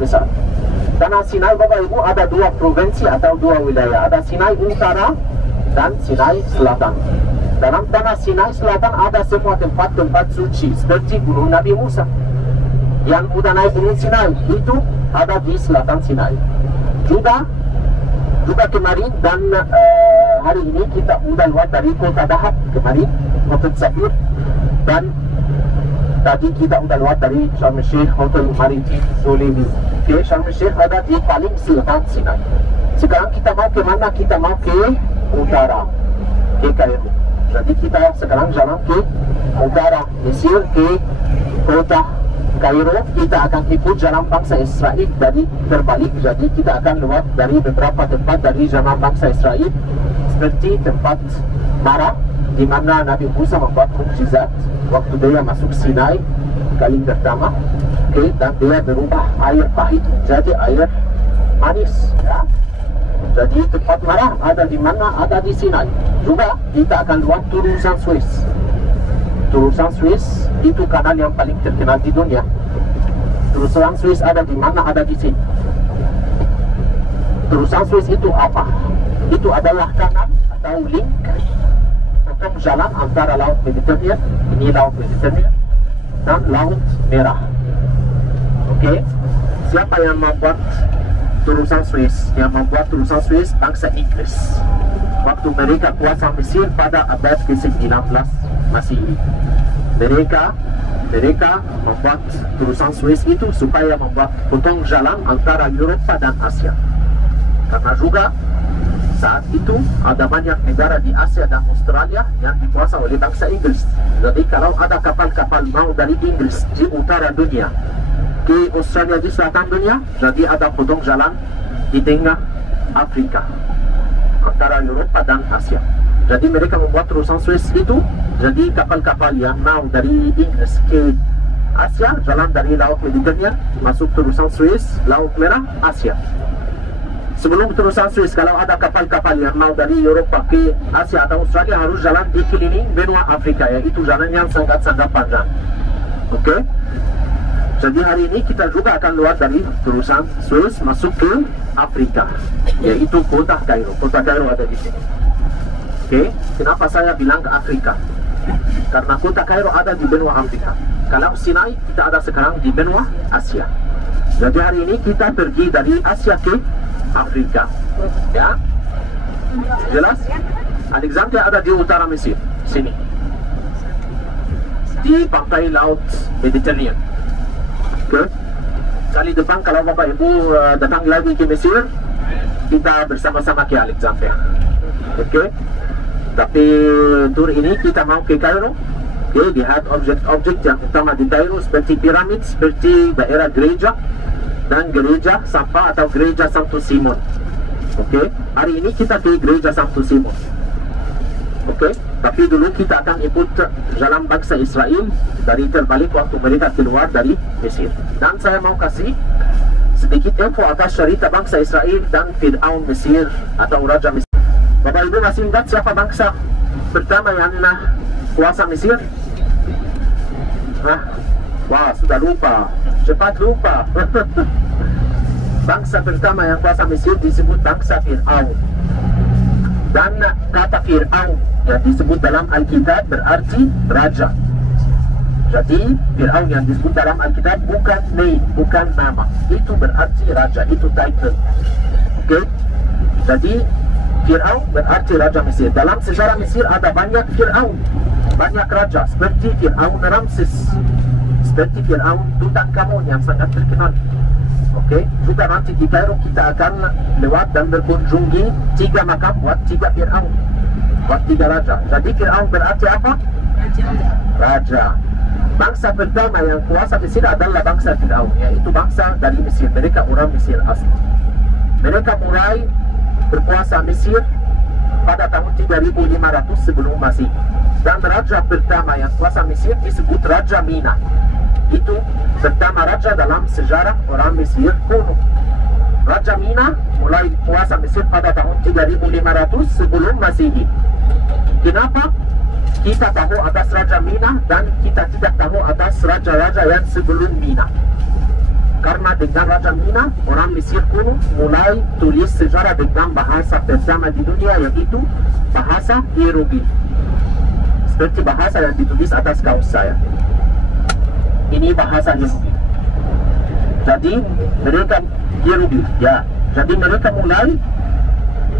besar. Tanah Sinai Bapak Ibu ada dua provinsi atau dua wilayah. Ada Sinai Utara dan Sinai Selatan. Dalam tanah Sinai Selatan ada semua tempat-tempat suci seperti Gunung Nabi Musa. Yang udah naik Gunung Sinai itu ada di Selatan Sinai. Juga kemarin dan hari ini kita udah lewat dari Kota Dahab kemarin, Hotel Safir, dan tadi kita udah lewat dari Sharm el-Sheikh, Hotel Maritim Zolimi. Okay, Sharm el-Sheikh ada di paling selatan Sinai. Sekarang kita mau ke mana? Kita mau ke utara, ke Kairo. Jadi kita sekarang jalan ke utara Mesir, ke kota Kairo. Kita akan ikut jalan bangsa Israel dari terbalik. Jadi kita akan lewat dari beberapa tempat dari jalan bangsa Israel, seperti tempat Marah, di mana Nabi Musa membuat mukjizat waktu dia masuk Sinai kali pertama. Okay, dan dia berubah air pahit menjadi air manis, ya. Jadi tempat Marah ada di mana? Ada di Sinai. Juga kita akan lewat Terusan Suez. Terusan Suez itu kanal yang paling terkenal di dunia. Terusan Suez ada di mana? Ada di sini. Terusan Suez itu apa? Itu adalah kanal atau link untuk jalan antara Laut Mediterania, ini Laut Mediterania, dan Laut Merah. Oke, siapa yang membuat Terusan Suez? Yang membuat Terusan Suez bangsa Inggris. Waktu mereka kuasa Mesir pada abad ke-19 Masehi. Mereka membuat Terusan Suez itu supaya membuat potong jalan antara Eropa dan Asia. Karena juga saat itu ada banyak negara di Asia dan Australia yang dikuasai oleh bangsa Inggris. Jadi kalau ada kapal-kapal mau dari Inggris di utara dunia ke Australia di selatan dunia, jadi ada potong jalan di tengah Afrika antara Eropa dan Asia. Jadi mereka membuat Terusan Suez itu. Jadi kapal-kapal yang mau dari Inggris ke Asia, jalan dari Laut Mediterania, masuk Terusan Suez, Laut Merah, Asia. Sebelum Terusan Suez, kalau ada kapal-kapal yang mau dari Eropa ke Asia atau Australia, harus jalan di keliling benua Afrika, yaitu jalan yang sangat-sangat panjang. Oke? Jadi hari ini kita juga akan lewat dari Terusan Suez masuk ke Afrika, yaitu kota Kairo. Kota Kairo ada di sini. Oke? Kenapa saya bilang ke Afrika? Karena kota Kairo ada di benua Afrika. Kalau Sinai kita ada sekarang di benua Asia. Jadi hari ini kita pergi dari Asia ke Afrika, ya. Jelas? Alexandria ada di utara Mesir, sini, di pantai Laut Mediterania. Oke. Kali depan kalau Bapak Ibu datang lagi ke Mesir, kita bersama-sama ke Alexandria. Oke. Tapi tur ini kita mau ke Kairo. Oke, lihat objek-objek yang utama di Kairo seperti piramid, seperti daerah gereja dan gereja Safa atau gereja Santo Simon. Oke, hari ini kita ke gereja Santo Simon. Oke, tapi dulu kita akan ikut jalan bangsa Israel dari terbalik waktu mereka keluar dari Mesir. Dan saya mau kasih sedikit info atas cerita bangsa Israel dan Fir'aun Mesir atau Raja Mesir. Bapak Ibu masih ingat siapa bangsa pertama yang kuasa Mesir? Wah, sudah lupa. Cepat lupa. Bangsa pertama yang kuasa Mesir disebut bangsa Fir'aun. Dan kata Fir'aun yang disebut dalam Alkitab berarti raja. Jadi Fir'aun yang disebut dalam Alkitab bukan name, bukan nama. Itu berarti raja, itu title. Oke? Jadi Fir'aun berarti raja Mesir. Dalam sejarah Mesir ada banyak Fir'aun, banyak raja, seperti Fir'aun Ramses, seperti Fir'aun Tutankhamun yang sangat terkenal. Oke, juga nanti di Kairo kita akan lewat dan berkunjungi 3 makam buat 3 Fir'aun, buat 3 raja. Jadi Fir'aun berarti apa? Raja. Bangsa pertama yang kuasa Mesir adalah bangsa Fir'aun, yaitu bangsa dari Mesir. Mereka orang Mesir asli. Mereka mulai berkuasa Mesir pada tahun 3500 sebelum Masehi. Dan raja pertama yang kuasa Mesir disebut Raja Mina. Itu pertama raja dalam sejarah orang Mesir kuno. Raja Mina mulai kuasa Mesir pada tahun 3500 sebelum Masehi. Kenapa kita tahu atas Raja Mina dan kita tidak tahu atas raja-raja yang sebelum Mina? Karena dengan Raja Mina, orang Mesir kuno mulai tulis sejarah dengan bahasa pertama di dunia, yaitu bahasa hieroglif. Seperti bahasa yang ditulis atas kaos saya. Ini bahasa hieroglif. Jadi mereka hieroglif, ya. Jadi mereka mulai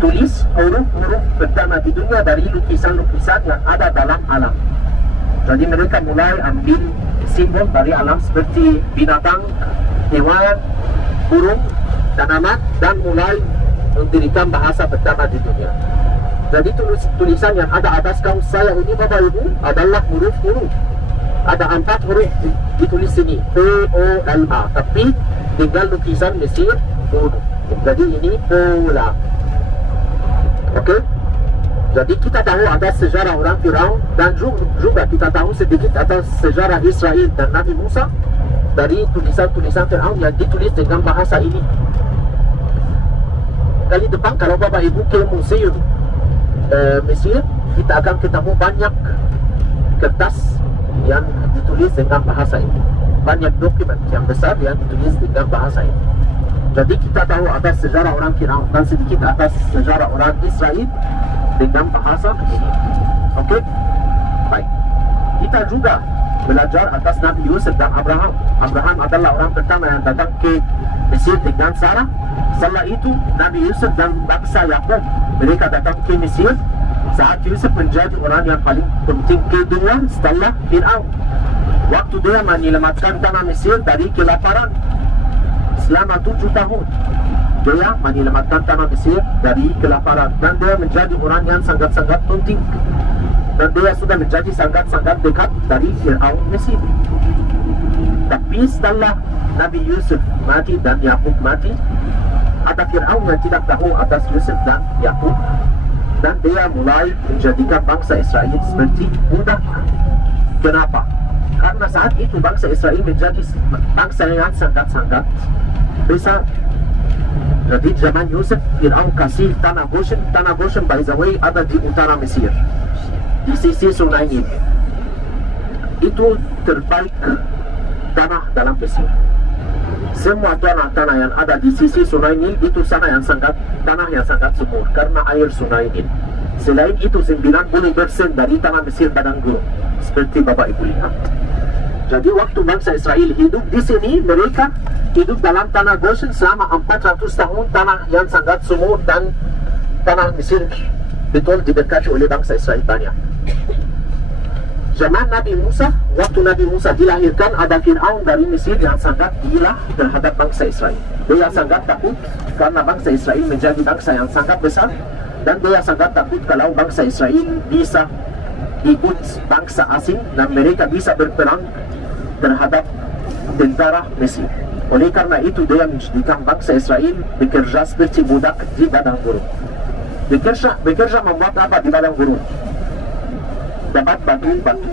tulis huruf-huruf pertama di dunia dari lukisan-lukisan yang ada dalam alam. Jadi mereka mulai ambil simbol dari alam seperti binatang, hewan, burung, tanaman, dan mulai mendirikan bahasa pertama di dunia. Jadi tulisan yang ada atas kaos saya ini, Bapak Ibu, adalah huruf-huruf. Ada 4 huruf ditulis sini, P-O-L-A, tapi dengan lukisan Mesir kuno. Jadi ini Pola. Oke? Jadi kita tahu ada sejarah orang Firaun, dan juga kita tahu sedikit atas sejarah Israel dan Nabi Musa dari tulisan-tulisan Firaun yang ditulis dengan bahasa ini. Kali depan kalau Bapak Ibu ke museum Mesir, kita akan ketemu banyak kertas yang ditulis dengan bahasa ini. Banyak dokumen yang besar yang ditulis dengan bahasa ini. Jadi kita tahu atas sejarah orang Firaun dan sedikit atas sejarah orang Israel dengan bahasa ini. Oke? Baik. Kita juga belajar atas Nabi Yusuf dan Abraham. Abraham adalah orang pertama yang datang ke Mesir dengan Sarah. Setelah itu Nabi Yusuf dan bangsa Yakub, mereka datang ke Mesir saat Yusuf menjadi orang yang paling penting kedua setelah Firaun. Waktu dia menyelamatkan tanah Mesir dari kelaparan selama 7 tahun. Dia menyelamatkan tanah Mesir dari kelaparan, dan dia menjadi orang yang sangat-sangat penting, dan dia sudah menjadi sangat-sangat dekat dari Firaun Mesir. Tapi setelah Nabi Yusuf mati dan Yakub mati, ada Firaun yang tidak tahu atas Yusuf dan Yakub, dan dia mulai menjadikan bangsa Israel seperti budak. Kenapa? Karena saat itu bangsa Israel menjadi bangsa yang sangat-sangat besar. Jadi zaman Yusuf, Firaun kasih tanah Goshen. Tanah Goshen by the way ada di utara Mesir, di sisi Sungai Nil. Itu terbaik tanah dalam Mesir. Semua tanah-tanah yang ada di sisi Sungai Nil itu tanah yang sangat subur karena air Sungai Nil. Selain itu 90% dari tanah Mesir padang gurun, seperti Bapak Ibu lihat. Jadi waktu bangsa Israel hidup di sini, mereka hidup dalam tanah Goshen selama 400 tahun, tanah yang sangat subur, dan tanah Mesir betul diberkati oleh bangsa Israel banyak. Zaman Nabi Musa, waktu Nabi Musa dilahirkan, ada Firaun dari Mesir yang sangat gila terhadap bangsa Israel. Dia sangat takut karena bangsa Israel menjadi bangsa yang sangat besar, dan dia sangat takut kalau bangsa Israel bisa ikut bangsa asing dan mereka bisa berperang terhadap tentara Mesir. Oleh karena itu dia menjadikan bangsa Israel bekerja seperti budak di padang gurun. Bekerja membuat apa di padang gurun? Dapat batu-batu.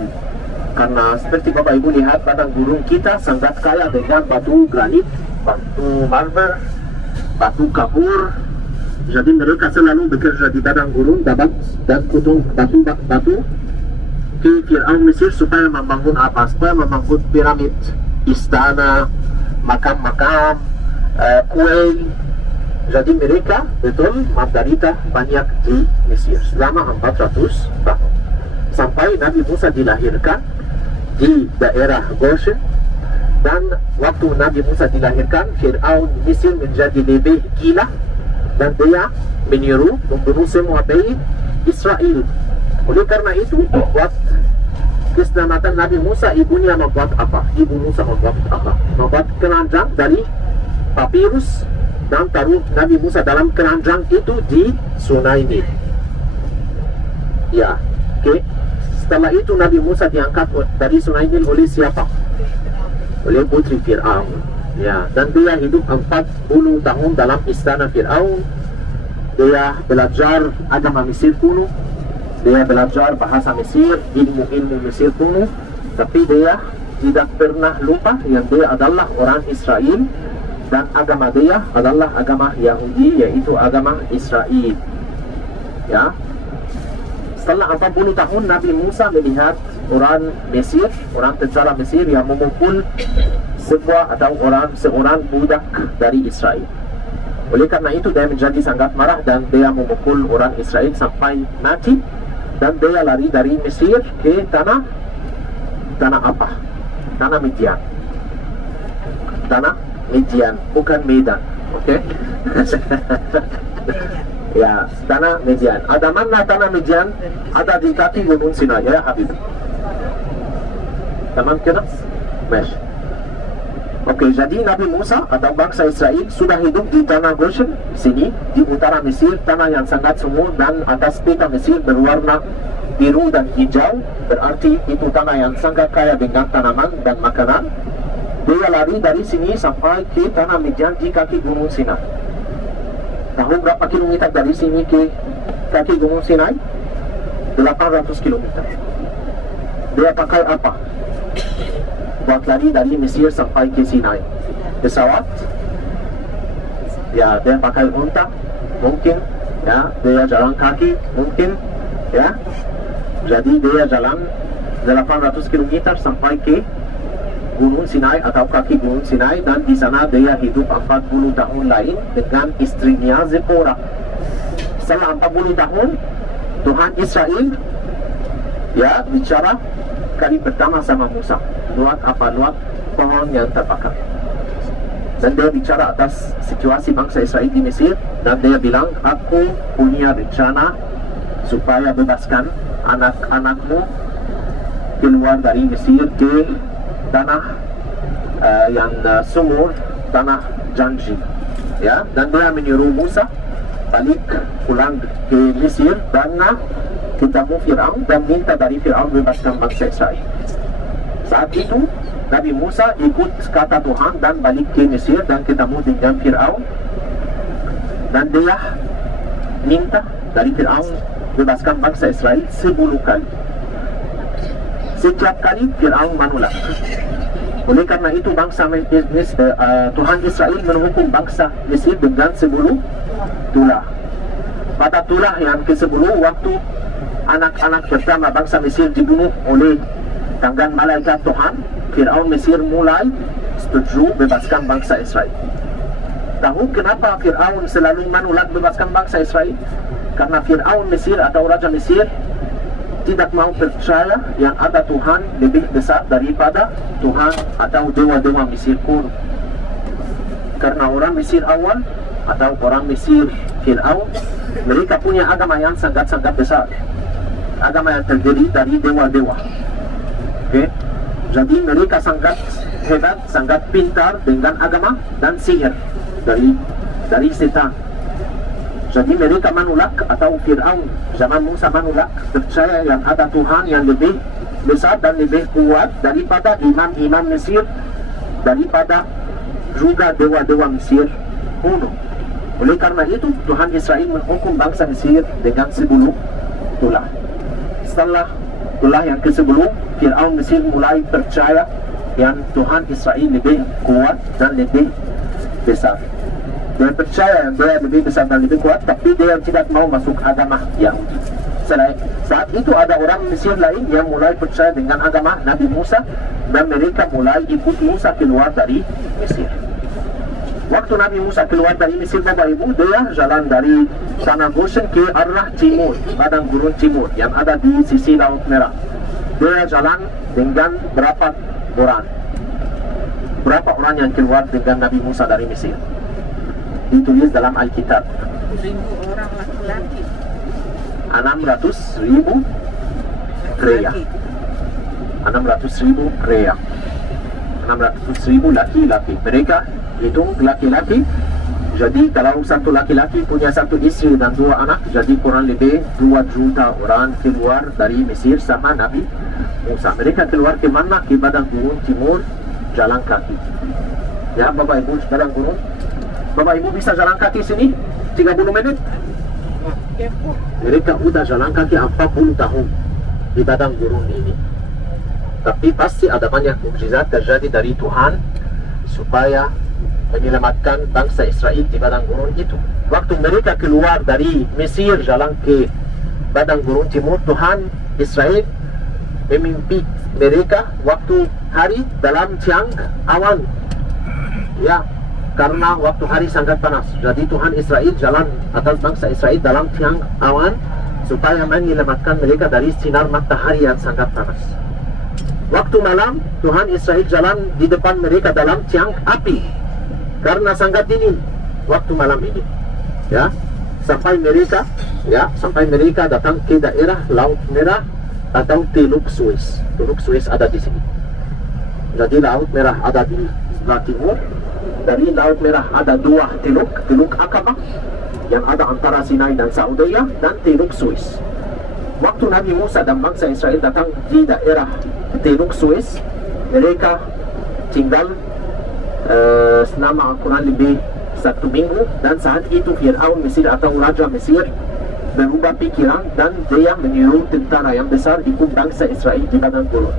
Karena seperti Bapak Ibu lihat, padang gurun kita sangat kaya dengan batu granit, batu marmer, batu kapur. Jadi mereka selalu bekerja di padang gurun, dapat dan potong batu-batu ke Firaun Mesir supaya membangun apa? Supaya membangun piramid, istana, makam-makam, kuil. Jadi mereka betul menderita banyak di Mesir selama 400 tahun. Sampai Nabi Musa dilahirkan di daerah Goshen, dan waktu Nabi Musa dilahirkan, Firaun Mesir menjadi lebih gila, dan dia menyuruh membunuh semua bayi Israel. Oleh karena itu, buat keselamatan Nabi Musa, ibunya membuat apa? Ibu Musa membuat apa? Membuat keranjang dari papirus, dan taruh Nabi Musa dalam keranjang itu di Sungai Nil. Ya, oke. Setelah itu Nabi Musa diangkat dari Sungai Nil oleh siapa? Oleh putri Firaun. Ya, dan dia hidup 40 tahun dalam istana Firaun. Dia belajar agama Mesir kuno. Dia belajar bahasa Mesir, ilmu-ilmu Mesir kuno, tapi dia tidak pernah lupa yang dia adalah orang Israel, dan agama dia adalah agama Yahudi, yaitu agama Israel. Ya. Setelah 40 tahun Nabi Musa melihat orang Mesir, orang tentara Mesir yang memukul sebuah atau seorang budak dari Israel. Oleh karena itu dia menjadi sangat marah dan dia memukul orang Israel sampai mati, dan dia lari dari Mesir ke tanah apa? Tanah Midian. Tanah Midian, bukan Medan, oke? Ya, tanah Midian. Ada mana tanah Midian? Ada di kaki Gunung Sinai, ya Habib. Tamam kira? Mesh. Oke, jadi Nabi Musa atau bangsa Israel sudah hidup di tanah Goshen, sini di utara Mesir, tanah yang sangat subur, dan atas peta Mesir berwarna biru dan hijau, berarti itu tanah yang sangat kaya dengan tanaman dan makanan. Dia lari dari sini sampai ke tanah Midian di kaki Gunung Sinai. Tahu berapa kilometer dari sini ke kaki Gunung Sinai? 800 kilometer. Dia pakai apa buat lari dari Mesir sampai ke Sinai? Pesawat? Ya, dia pakai unta, mungkin. Ya, dia jalan kaki, mungkin. Ya, jadi dia jalan 800 km sampai ke Gunung Sinai atau kaki Gunung Sinai, dan di sana dia hidup 40 tahun lain dengan istrinya Zipporah. Setelah 40 tahun, Tuhan Israel ya bicara kali pertama sama Musa. Luat pohon yang terbakar. Dan dia bicara atas situasi bangsa Israel di Mesir, dan dia bilang, aku punya rencana supaya bebaskan anak-anakmu keluar dari Mesir ke tanah yang sumur, tanah janji. Ya, dan dia menyuruh Musa balik pulang ke Mesir dan ketemu Firaun dan minta dari Firaun bebaskan bangsa Israel. Saat itu Nabi Musa ikut kata Tuhan dan balik ke Mesir dan ketemu dengan Firaun, dan dia minta dari Firaun bebaskan bangsa Israel 10 kali. Setiap kali Firaun menolak. Oleh karena itu Tuhan Israel menghukum bangsa Mesir dengan 10 tulah. Pada tulah yang ke-10, waktu anak-anak pertama bangsa Mesir dibunuh oleh tangan malaikat Tuhan, Firaun Mesir mulai setuju bebaskan bangsa Israel. Tahu kenapa Firaun selalu menolak bebaskan bangsa Israel? Karena Firaun Mesir atau Raja Mesir tidak mau percaya yang ada Tuhan lebih besar daripada Tuhan atau dewa-dewa Mesir kuno. Karena orang Mesir awal atau orang Mesir Firaun, mereka punya agama yang sangat-sangat besar. Agama yang terdiri dari dewa-dewa. Okay? Jadi mereka sangat hebat, sangat pintar dengan agama dan sihir dari setan. Jadi mereka menolak, atau Firaun zaman Musa menolak, percaya yang ada Tuhan yang lebih besar dan lebih kuat daripada imam-imam Mesir, daripada juga dewa-dewa Mesir kuno. Oleh karena itu Tuhan Israel menghukum bangsa Mesir dengan 10 tulah. Setelah tulah yang ke-10, Firaun Mesir mulai percaya yang Tuhan Israel lebih kuat dan lebih besar. Dia percaya yang dia lebih besar dan lebih kuat, tapi dia tidak mau masuk agama Yahudi. Saat itu ada orang Mesir lain yang mulai percaya dengan agama Nabi Musa, dan mereka mulai ikut Musa keluar dari Mesir. Waktu Nabi Musa keluar dari Mesir, Bapak Ibu, dia jalan dari tanah Goshen ke arah timur, padang gurun timur yang ada di sisi Laut Merah. Dia jalan dengan berapa orang? Berapa orang yang keluar dengan Nabi Musa dari Mesir? Ditulis dalam Alkitab. 1.000 orang laki-laki. 600.000 pria. 600.000 pria. 600.000 laki-laki. Mereka hitung laki-laki. Jadi kalau satu laki-laki punya satu istri dan 2 anak, jadi kurang lebih 2 juta orang keluar dari Mesir sama Nabi Musa. Mereka keluar ke mana? Ke padang gurun timur, jalan kaki. Ya, Bapak Ibu, padang gurun. Bapak Ibu bisa jalan kaki sini 30 menit. Mereka udah jalan kaki 40 tahun di padang gurun ini. Tapi pasti ada banyak mukjizat terjadi dari Tuhan supaya menyelamatkan bangsa Israel di padang gurun itu. Waktu mereka keluar dari Mesir jalan ke padang gurun timur, Tuhan Israel mereka waktu hari dalam tiang awan. Ya, karena waktu hari sangat panas. Jadi Tuhan Israel jalan atas bangsa Israel dalam tiang awan supaya menyelamatkan mereka dari sinar matahari yang sangat panas. Waktu malam Tuhan Israel jalan di depan mereka dalam tiang api karena sangat dingin waktu malam ini. Ya, sampai mereka datang ke daerah Laut Merah atau Teluk Suez. Teluk Suez ada di sini. Jadi Laut Merah ada di sebelah timur. Dari Laut Merah ada dua teluk, Teluk Aqabah yang ada antara Sinai dan Saudiyah, dan Teluk Suez. Waktu Nabi Musa dan bangsa Israel datang di daerah Teluk Suez, mereka tinggal selama kurang lebih 1 minggu, dan saat itu Fir'aun Mesir atau Raja Mesir berubah pikiran dan dia menyuruh tentara yang besar ikut bangsa Israel di padang gurun.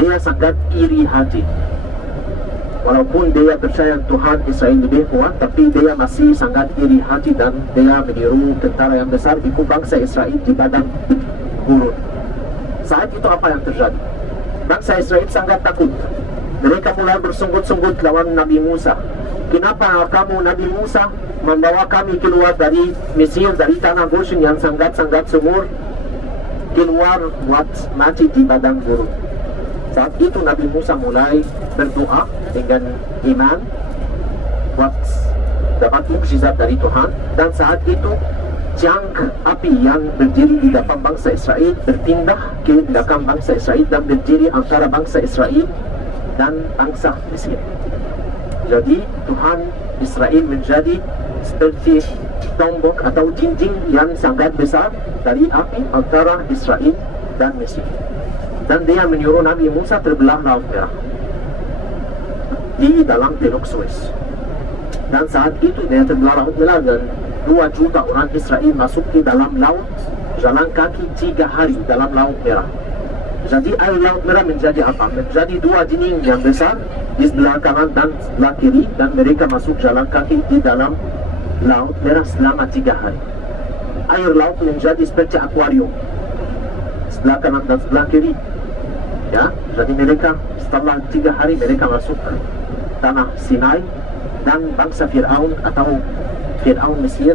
Dia sangat iri hati. Walaupun dia percaya Tuhan Israel lebih kuat, tapi dia masih sangat iri hati dan dia menyuruh tentara yang besar ikut bangsa Israel di padang gurun. Saat itu apa yang terjadi? Bangsa Israel sangat takut. Mereka mulai bersunggut-sunggut lawan Nabi Musa. Kenapa kamu Nabi Musa membawa kami keluar dari Mesir, dari tanah Goshen yang sangat-sangat subur, keluar buat mati di padang gurun? Saat itu Nabi Musa mulai berdoa dengan iman buat dapat mukjizat dari Tuhan, dan saat itu tiang api yang berdiri di depan bangsa Israel berpindah ke belakang bangsa Israel dan berdiri antara bangsa Israel dan bangsa Mesir. Jadi Tuhan Israel menjadi seperti tombok atau dinding yang sangat besar dari api antara Israel dan Mesir. Dan dia menyuruh Nabi Musa terbelah Laut Merah di dalam Teluk Suez. Dan saat itu dia terbelah Laut Merah dan 2 juta orang Israel masuk ke dalam laut, jalan kaki 3 hari dalam Laut Merah. Jadi air Laut Merah menjadi apa? Menjadi 2 dinding yang besar di sebelah kanan dan sebelah kiri, dan mereka masuk jalan kaki di dalam Laut Merah selama 3 hari. Air laut menjadi seperti akuarium, sebelah kanan dan sebelah kiri. Ya, jadi mereka setelah 3 hari mereka masuk tanah Sinai, dan bangsa Fir'aun atau Fir'aun Mesir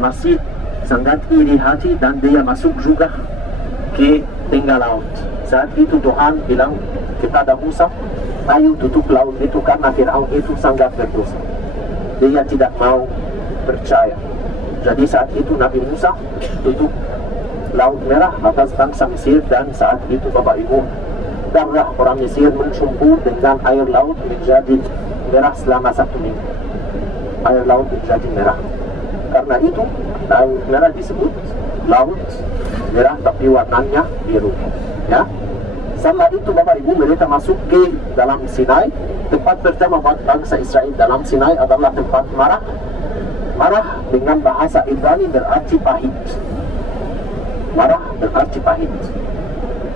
masih sangat iri hati dan dia masuk juga ke tengah laut. Saat itu Tuhan bilang kepada Musa, ayo tutup laut itu karena Fir'aun itu sangat berdosa. Dia tidak mau percaya. Jadi saat itu Nabi Musa tutup Laut Merah atas bangsa Mesir, dan saat itu Bapak Ibu, darah orang Mesir mencampur dengan air laut menjadi merah selama 1 minggu. Air laut menjadi merah. Karena itu Laut Merah disebut Laut Merah, tapi warnanya biru. Ya. Setelah itu Bapak Ibu, mereka masuk ke dalam Sinai. Tempat pertama buat bangsa Israel dalam Sinai adalah tempat Marah. Marah dengan bahasa Ibrani berarti pahit. Marah berarti pahit.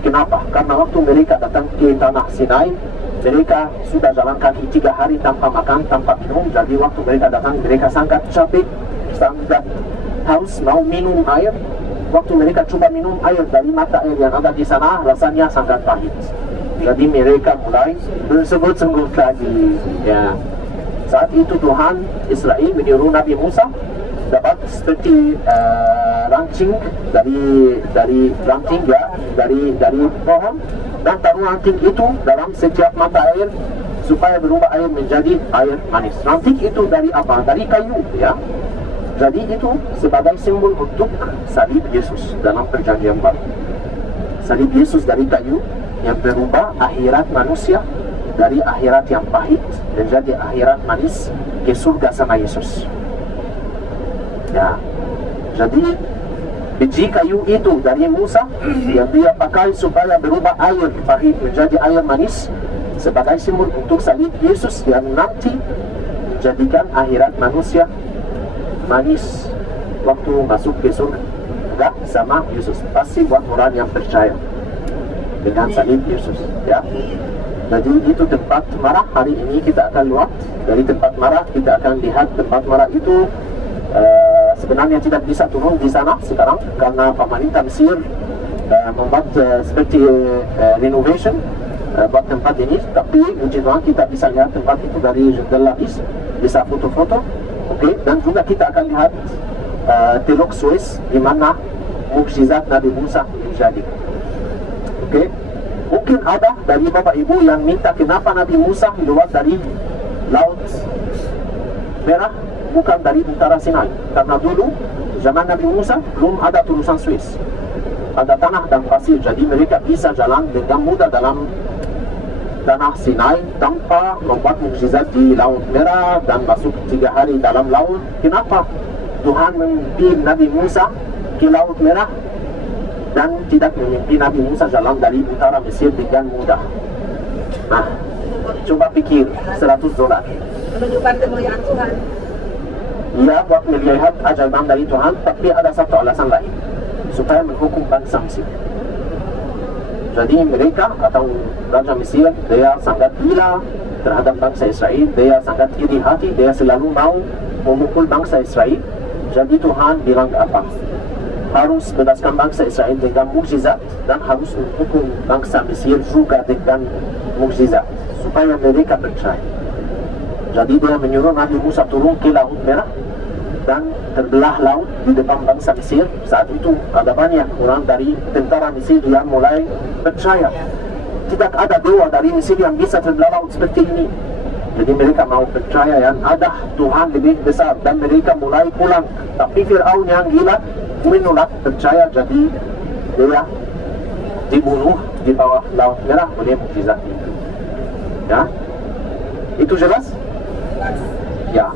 Kenapa? Karena waktu mereka datang ke tanah Sinai, mereka sudah jalan kaki 3 hari tanpa makan, tanpa minum. Jadi waktu mereka datang, mereka sangat capek, sangat haus, mau minum air. Waktu mereka coba minum air dari mata air yang ada di sana, rasanya sangat pahit. Jadi mereka mulai bersunggut-sunggut lagi. Ya. Saat itu Tuhan Israel menyuruh Nabi Musa dapat seperti ranting dari ranting, ya, dari pohon, dan taruh ranting itu dalam setiap mata air supaya berubah air menjadi air manis. Ranting itu dari apa? Dari kayu, ya. Jadi itu sebagai simbol untuk salib Yesus dalam perjanjian baru. Salib Yesus dari kayu yang berubah akhirat manusia dari akhirat yang pahit menjadi akhirat manis ke surga sama Yesus. Ya, jadi biji kayu itu dari Musa yang dia pakai supaya berubah air pahit menjadi air manis sebagai simbol untuk salib Yesus yang nanti menjadikan akhirat manusia manis waktu masuk ke surga sama Yesus. Pasti buat orang yang percaya dengan salib Yesus. Ya. Jadi itu tempat Marah. Hari ini kita akan lihat dari tempat Marah. Kita akan lihat tempat Marah itu sebenarnya tidak bisa turun di sana sekarang karena pemerintah Mesir membuat seperti renovation buat tempat ini. Tapi puji Tuhan kita bisa lihat tempat itu dari jendela bis, bisa foto-foto. Oke, dan juga kita akan lihat Teluk Suez di mana mukjizat Nabi Musa terjadi. Oke, mungkin ada dari Bapak Ibu yang minta kenapa Nabi Musa keluar dari Laut Merah bukan dari utara Sinai, karena dulu zaman Nabi Musa belum ada terusan Suez, ada tanah dan pasir, jadi mereka bisa jalan dengan mudah dalam tanah Sinai tanpa membuat mukjizat di Laut Merah dan masuk 3 hari dalam laut. Kenapa Tuhan memimpin Nabi Musa ke Laut Merah dan tidak memimpin Nabi Musa jalan dari utara Mesir dengan mudah? Nah, coba pikir, $100. Menunjukkan kemuliaan Tuhan. Ia buat melihat ajaiban dari Tuhan, tapi ada satu alasan lain, supaya menghukum bangsa Mesir. Jadi mereka atau Raja Mesir, dia sangat gila terhadap bangsa Israel, dia sangat iri hati, dia selalu mau memukul bangsa Israel. Jadi Tuhan bilang apa? Harus bebaskan bangsa Israel dengan mukjizat dan harus menghukum bangsa Mesir juga dengan mukjizat supaya mereka percaya. Jadi dia menyuruh Nabi Musa turun ke Laut Merah dan terbelah laut di depan bangsa Mesir. Saat itu ada banyak orang dari tentara Mesir yang mulai percaya. Tidak ada dewa dari Mesir yang bisa terbelah laut seperti ini. Jadi mereka mau percaya yang ada Tuhan lebih besar dan mereka mulai pulang. Tapi Fir'aun yang gila menolak percaya, jadi dia dibunuh di bawah Laut Merah oleh mukjizat itu. Ya, itu jelas? Ya.